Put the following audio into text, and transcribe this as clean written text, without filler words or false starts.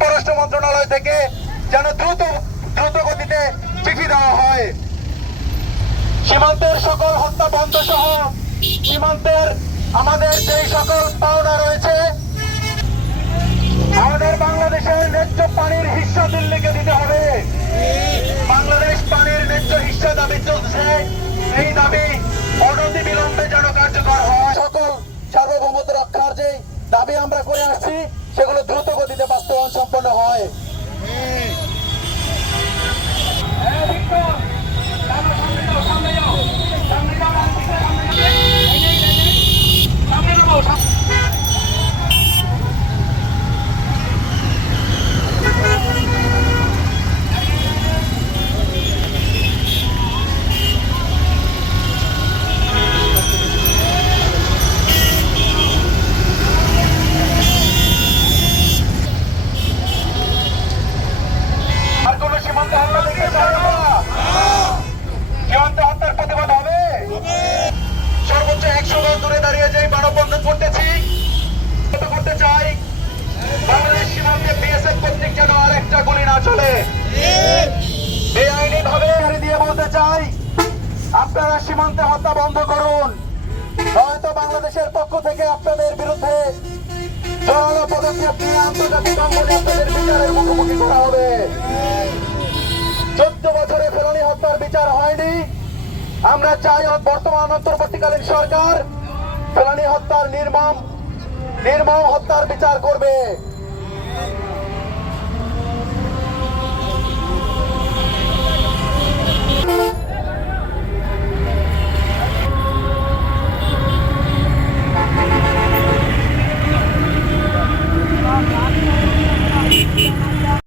পররাষ্ট্র মন্ত্রণালয় থেকে যেন দ্রুত গতিতে চিঠি দেওয়া হয়। সীমান্তের সকল হত্যা বন্ধ সহ সীমান্তের আমাদের যে সকল পাওনা রয়েছে, আমাদের বাংলাদেশের ন্যায্য পানির হিস্সা দিল্লিকে দিতে হবে। বাংলাদেশ পানির ন্যায্য হিস্সা দাবি চলছে, এই দাবি অনতি বিলম্বে যেন কার্যকর হয়। সকল সার্বভৌমত্ব রক্ষার যে দাবি আমরা করে আসছি সেগুলো দ্রুত গতিতে বাস্তবায়ন সম্পন্ন হয়। সীমান্তে হত্যার প্রতিবাদ হবে। সর্বোচ্চ 100 গজ দূরে দাঁড়িয়ে যে মানববন্ধন করতেছি, করতে চাই বাংলাদেশ সীমান্তে বিএসএফ কর্তৃক যেন আর একটা গুলি না চলে। বেআইনি ভাবে দিয়ে বলতে চাই, আপনারা সীমান্তে হত্যা বন্ধ করুন, হয়তো বাংলাদেশের পক্ষ থেকে আপনাদের বিরুদ্ধে জোরালো পদক্ষেপ নিয়ে আন্তর্জাতিক অঙ্গনে আপনাদের বিচারের মুখোমুখি করা হবে। 14 বছরে ফেলানী হত্যার বিচার হয়নি। আমরা চাই বর্তমান অন্তর্বর্তীকালীন সরকার ফেলানী হত্যার নির্মম হত্যার বিচার করবে।